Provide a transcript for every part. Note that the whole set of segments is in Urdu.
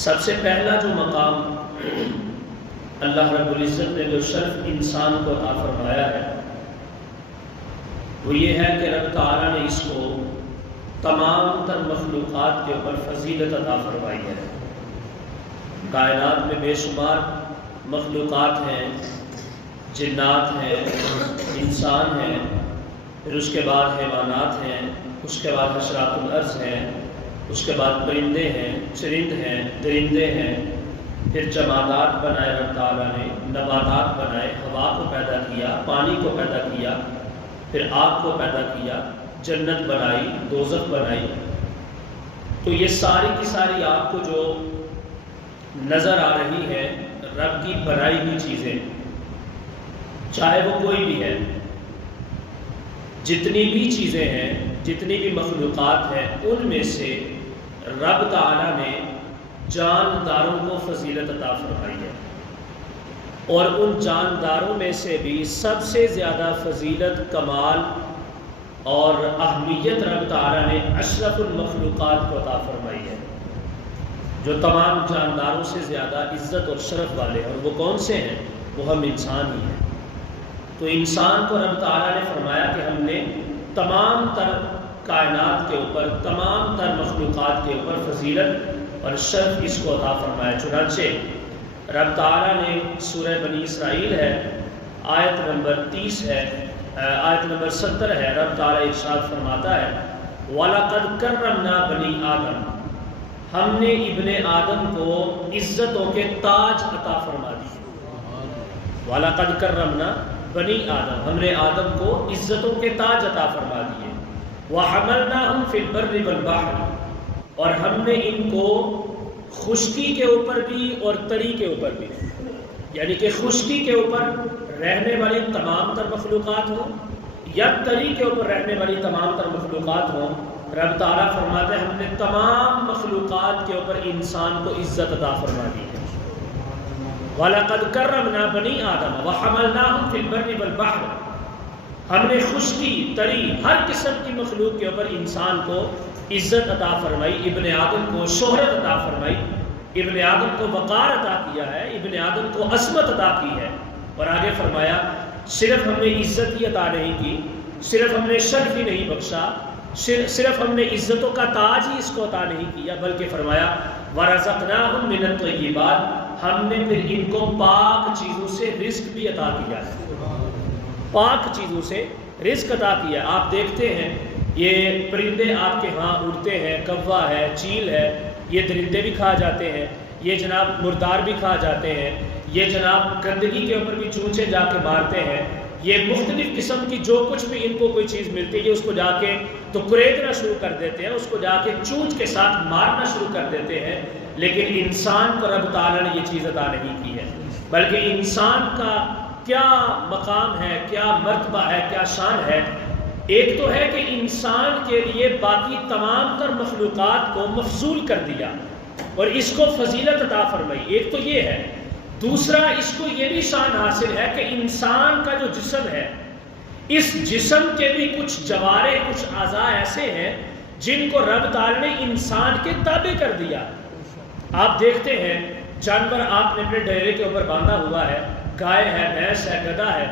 سب سے پہلا جو مقام اللہ رب العزت نے جو شرف انسان کو عطا فرمایا ہے وہ یہ ہے کہ رب تعالیٰ نے اس کو تمام تر مخلوقات کے اوپر فضیلت عطا فرمائی ہے۔ کائنات میں بے شمار مخلوقات ہیں، جنات ہیں، انسان ہیں، پھر اس کے بعد حیوانات ہیں، اس کے بعد حشرات الارض ہیں، اس کے بعد پرندے ہیں، چرند ہیں، درندے ہیں، پھر جمادات بنائے رب تعالیٰ نے، نباتات بنائے، ہوا کو پیدا کیا، پانی کو پیدا کیا، پھر آگ کو پیدا کیا، جنت بنائی، دوزخ بنائی۔ تو یہ ساری کی ساری آپ کو جو نظر آ رہی ہے رب کی بنائی ہوئی چیزیں، چاہے وہ کوئی بھی ہے، جتنی بھی چیزیں ہیں، جتنی بھی مخلوقات ہیں، ان میں سے رب تعالیٰ نے جانداروں کو فضیلت عطا فرمائی ہے، اور ان جانداروں میں سے بھی سب سے زیادہ فضیلت، کمال اور اہمیت رب تعالیٰ نے اشرف المخلوقات کو عطا فرمائی ہے، جو تمام جانداروں سے زیادہ عزت اور شرف والے ہیں، اور وہ کون سے ہیں؟ وہ ہم انسان ہی ہیں۔ تو انسان کو رب تعالیٰ نے فرمایا کہ ہم نے تمام تر کائنات کے اوپر، تمام تر مخلوقات کے اوپر فضیلت اور شرف اس کو عطا فرمایا۔ چنانچہ رب تعالیٰ نے سورہ بنی اسرائیل ہے، آیت نمبر 30 ہے، آیت نمبر 70 ہے، رب تعالیٰ ارشاد فرماتا ہے وَلَقَدْ كَرَّمْنَا بَنِي آدم، ہم نے ابن آدم کو عزتوں کے تاج عطا فرما دی۔ وَلَقَدْ كَرَّمْنَا بنی آدم، ہم نے آدم کو عزتوں کے تاج عطا فرما دیے۔ وَحَمَلْنَاهُمْ فِي الْبَرِّ وَالْبَحْرِ، اور ہم نے ان کو خشکی کے اوپر بھی اور تری کے اوپر بھی، یعنی کہ خشکی کے اوپر رہنے والی تمام تر مخلوقات ہوں یا تری کے اوپر رہنے والی تمام تر مخلوقات ہوں، رب تعالیٰ فرماتے ہیں ہم نے تمام مخلوقات کے اوپر انسان کو عزت عطا فرما دی ہے۔ وَلَقَدْ كَرَّمْنَا بَنِي آدَمَ وَحَمَلْنَاهُمْ فِي الْبَرِّ وَالْبَحْرِ، ہم نے خشکی، تری، ہر قسم کی مخلوق کے اوپر انسان کو عزت عطا فرمائی، ابن آدم کو شہرت عطا فرمائی، ابن آدم کو وقار عطا کیا ہے، ابن آدم کو عظمت عطا کی ہے۔ اور آگے فرمایا صرف ہم نے عزت ہی عطا نہیں کی، صرف ہم نے شرف ہی نہیں بخشا، صرف ہم نے عزتوں کا تاج ہی اس کو عطا نہیں کیا، بلکہ فرمایا وَرَزَقْنَاهُم مِّنَ الطَّيِّبَاتِ، ہم نے پھر ان کو پاک چیزوں سے رزق بھی عطا کیا ہے، پاک چیزوں سے رزق عطا کیا۔ آپ دیکھتے ہیں یہ پرندے آپ کے ہاں اڑتے ہیں، کوا ہے، چیل ہے، یہ درندے بھی کھا جاتے ہیں، یہ جناب مردار بھی کھا جاتے ہیں، یہ جناب گندگی کے اوپر بھی چونچے جا کے مارتے ہیں، یہ مختلف قسم کی جو کچھ بھی ان کو کوئی چیز ملتی ہے اس کو جا کے تو کریدنا شروع کر دیتے ہیں، اس کو جا کے چونچ کے ساتھ مارنا شروع کر دیتے ہیں۔ لیکن انسان کو رب تعالیٰ نے یہ چیز عطا نہیں کی ہے، بلکہ انسان کا کیا مقام ہے، کیا مرتبہ ہے، کیا شان ہے۔ ایک تو ہے کہ انسان کے لیے باقی تمام تر مخلوقات کو مفضول کر دیا اور اس کو فضیلت عطا فرمائی، ایک تو یہ ہے۔ دوسرا اس کو یہ بھی شان حاصل ہے کہ انسان کا جو جسم ہے، اس جسم کے بھی کچھ جوارے، کچھ اعضاء ایسے ہیں جن کو رب تعالیٰ نے انسان کے تابع کر دیا۔ آپ دیکھتے ہیں جانور آپ نے اپنے ڈیرے کے اوپر باندھا ہوا ہے، گائے ہے، بھینس ہے، گدھا ہے،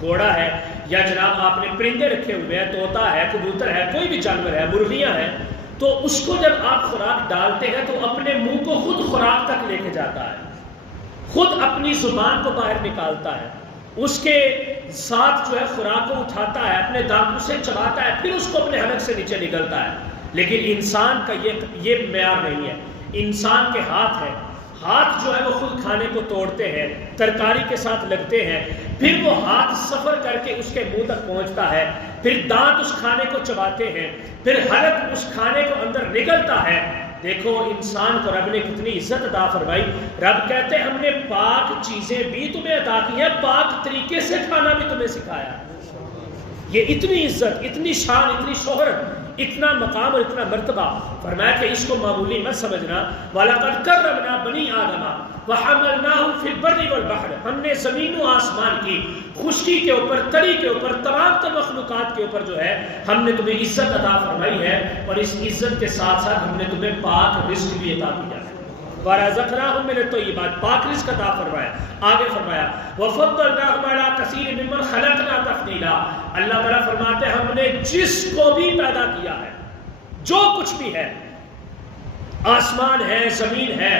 گھوڑا ہے، یا جناب آپ نے پرندے رکھے ہوئے ہیں، طوطا ہے، کبوتر ہے، کوئی بھی جانور ہے، مرغیاں ہیں، تو اس کو جب آپ خوراک ڈالتے ہیں تو اپنے منہ کو خود خوراک تک لے کے جاتا ہے، خود اپنی زبان کو باہر نکالتا ہے، اس کے ساتھ جو ہے خوراک کو اٹھاتا ہے، اپنے دانتوں سے چباتا ہے، پھر اس کو اپنے حلق سے نیچے نکلتا ہے۔ لیکن انسان کا یہ معیار نہیں ہے۔ انسان کے ہاتھ ہے، ہاتھ جو ہے وہ خود کھانے کو توڑتے ہیں، ترکاری کے ساتھ لگتے ہیں، پھر وہ ہاتھ سفر کر کے اس کے منہ تک پہنچتا ہے، پھر دانت اس کھانے کو چباتے ہیں، پھر حلق اس کھانے کو اندر نگلتا ہے۔ دیکھو انسان کو رب نے کتنی عزت عطا فرمائی۔ رب کہتے ہیں ہم نے پاک چیزیں بھی تمہیں عطا کی ہیں، پاک طریقے سے کھانا بھی تمہیں سکھایا۔ یہ اتنی عزت، اتنی شان، اتنی شہرت، اتنا مقام اور اتنا مرتبہ، فرمایا کہ اس کو معمولی مت سمجھنا۔ وَلَقَدْ كَرَّمْنَا بَنِي آدَمَ وَحَمَلْنَاهُمْ فِي الْبَرِّ وَالْبَحْرِ، ہم نے زمین و آسمان کی، خشکی کے اوپر، تری کے اوپر، تمام تر مخلوقات کے اوپر جو ہے ہم نے تمہیں عزت عطا فرمائی ہے، اور اس عزت کے ساتھ ساتھ ہم نے تمہیں پاک رزق بھی عطا کیا ہے۔ وَرَزَقْنَاهُم مِّنَ الطَّيِّبَاتِ، پاک رزق عطا فرمایا. آگے فرمایا وَفَضَّلْنَاهُمْ عَلَىٰ كَثِيرٍ مِّمَّنْ خَلَقْنَا تَفْضِيلًا. اللہ تعالیٰ فرماتے ہیں ہم نے جس کو بھی پیدا کیا ہے، جو کچھ بھی ہے، آسمان ہے، زمین ہے،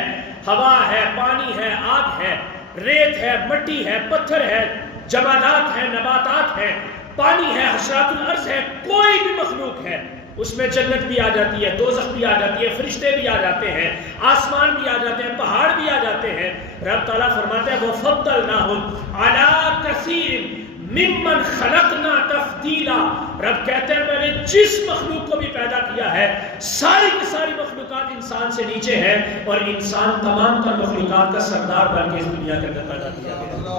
ہوا ہے، پانی ہے، آگ ہے، ریت ہے، مٹی ہے، پتھر ہے، جمادات ہیں، نباتات ہیں، پانی ہے، حشرات الارض ہے، کوئی بھی مخلوق ہے، اس میں جنت بھی آ جاتی ہے، دوزخ بھی آ جاتی ہے، فرشتے بھی آ جاتے ہیں، آسمان بھی آ جاتے ہیں، پہاڑ بھی آ جاتے ہیں. رب تعالیٰ فرماتے ہیں وَفَضَّلْنَاهُمْ عَلَىٰ كَثِيرٍ ممن خلقنا تفضیلا. رب کہتے ہیں میں نے جس مخلوق کو بھی پیدا کیا ہے، ساری کی ساری مخلوقات انسان سے نیچے ہیں، اور انسان تمام تر مخلوقات کا سردار بن کے اس دنیا کے اندر پیدا کیا گیا.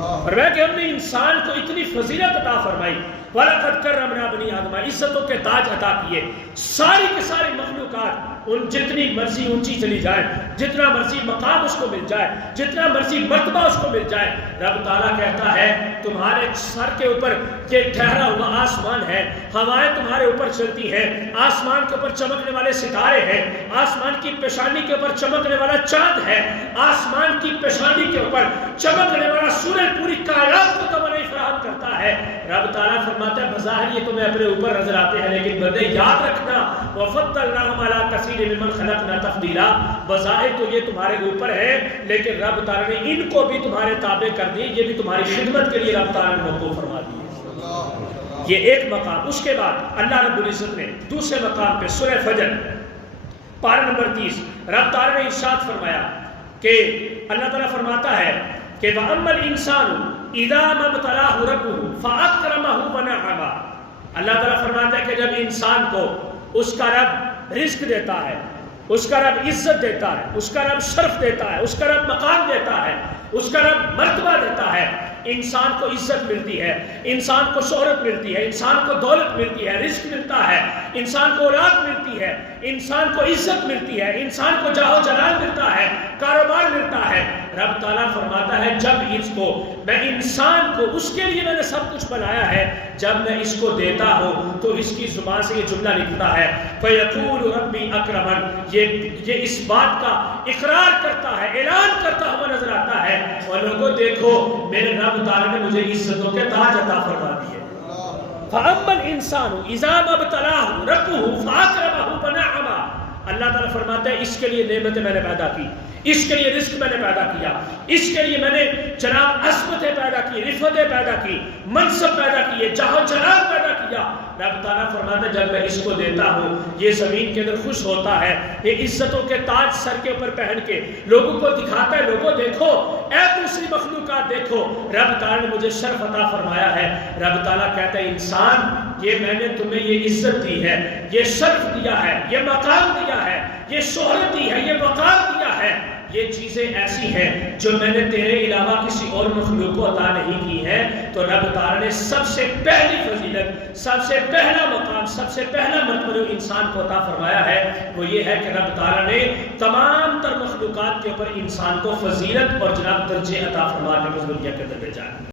اور میں کہ ہم نے انسان کو اتنی فضیلت عطا فرمائی. وَلَقَدْ كَرَّمْنَا بَنِي آدَمَ، عزتوں کے تاج عطا کیے. ساری کی ساری مخلوقات ان جتنی مرضی اونچی چلی جائے، جتنا مرضی مقام اس کو مل جائے، جتنا مرضی مرتبہ اس کو مل جائے، رب تعالیٰ کہتا ہے تمہارے سر کے اوپر یہ ٹھہرا ہوا آسمان ہے، ہوائیں تمہارے اوپر چلتی ہیں، آسمان کے اوپر چمکنے والے ستارے ہیں، آسمان کی پیشانی کے اوپر چمکنے والا چاند ہے، آسمان کی پیشانی کے اوپر چمکنے والا سورج پوری کائنات کو توانائی فراہم کرتا ہے. رب تعالیٰ فرماتا ہے بظاہر یہ تمہیں اپنے اوپر نظر آتے ہیں، لیکن بندے یاد رکھنا وَفَضَّلْنَاهُمْ عَلَىٰ كَثِيرٍ مِّمَّنْ خَلَقْنَا تَفْضِيلًا. بظاہر تو یہ تمہارے اوپر ہے، لیکن رب تعالیٰ نے ان کو بھی تمہارے تابع کر دی، یہ بھی تمہاری خدمت کے لیے رب تعالیٰ نے موقوف فرما دی. یہ ایک مقام. اس کے بعد اللہ رب العزت نے دوسرے مقام پہ سورہ فجر پارہ نمبر 30 رب تعالیٰ نے ارشاد فرمایا کہ اللہ تعالیٰ فرماتا ہے کہ وَأَمَّا الْإِنسَانُ إِذَا مَا ابْتَلَاهُ رَبُّهُ فَأَكْرَمَهُ وَنَعَّمَهُ. اللہ تعالیٰ فرماتا ہے کہ جب انسان کو اس کا رب رزق دیتا ہے، اس کا رب عزت دیتا ہے، اس کا رب شرف دیتا ہے، اس کا رب مقام دیتا ہے، اس کا رب مرتبہ دیتا ہے، انسان کو عزت ملتی ہے، انسان کو شہرت ملتی ہے، انسان کو دولت ملتی ہے، رزق ملتا ہے، انسان کو اولاد ملتی ہے، انسان کو عزت ملتی ہے، انسان کو جاہ و جلال ملتا ہے، کاروبار ملتا ہے. رب تعالیٰ فرماتا ہے جب اس کو میں انسان کو اس کے لیے میں نے سب کچھ بنایا ہے، جب میں اس کو دیتا ہوں تو اس کی زبان سے یہ جملہ نکلتا ہے فَيَقُولُ رَبِّي أَكْرَمَنِ. یہ اس بات کا اقرار کرتا ہے، اعلان کرتا ہوا نظر آتا ہے اور لوگوں دیکھو میرے رب تعالیٰ نے مجھے عزتوں کے تاج عطا فرما دیے. فَأَمَّا الْإِنسَانُ إِذَا مَا ابْتَلَاهُ رَبُّهُ فَأَكْرَمَهُ وَنَعَّمَهُ. اللہ تعالیٰ فرماتا ہے اس کے لیے نعمتیں میں نے پیدا کی، اس کے لیے رزق میں نے پیدا کیا، اس کے لیے میں نے جناب عظمتیں پیدا کی، رفعتیں پیدا کی، منصب پیدا کیے، جاہ و جلال پیدا کیا. رب تعالیٰ فرماتا ہے جب میں اس کو دیتا ہوں یہ زمین کے اندر خوش ہوتا ہے، یہ عزتوں کے تاج سر کے اوپر پہن کے لوگوں کو دکھاتا ہے لوگوں دیکھو اے دوسری مخلوقات دیکھو رب تعالیٰ نے مجھے شرف عطا فرمایا ہے. رب تعالیٰ کہتا ہے انسان یہ میں نے تمہیں یہ عزت دی ہے، یہ شرف دیا ہے، یہ مقام دیا ہے، یہ شہرت دی ہے، یہ وقار دیا ہے، یہ چیزیں ایسی ہیں جو میں نے تیرے علاوہ کسی اور مخلوق کو عطا نہیں کی ہیں. تو رب تعالیٰ نے سب سے پہلی فضیلت، سب سے پہلا مقام، سب سے پہلا مرتبہ جو انسان کو عطا فرمایا ہے وہ یہ ہے کہ رب تعالیٰ نے تمام تر مخلوقات کے اوپر انسان کو فضیلت اور جناب درجے عطا فرما کے دنیا کے اندر بھیجا ہے.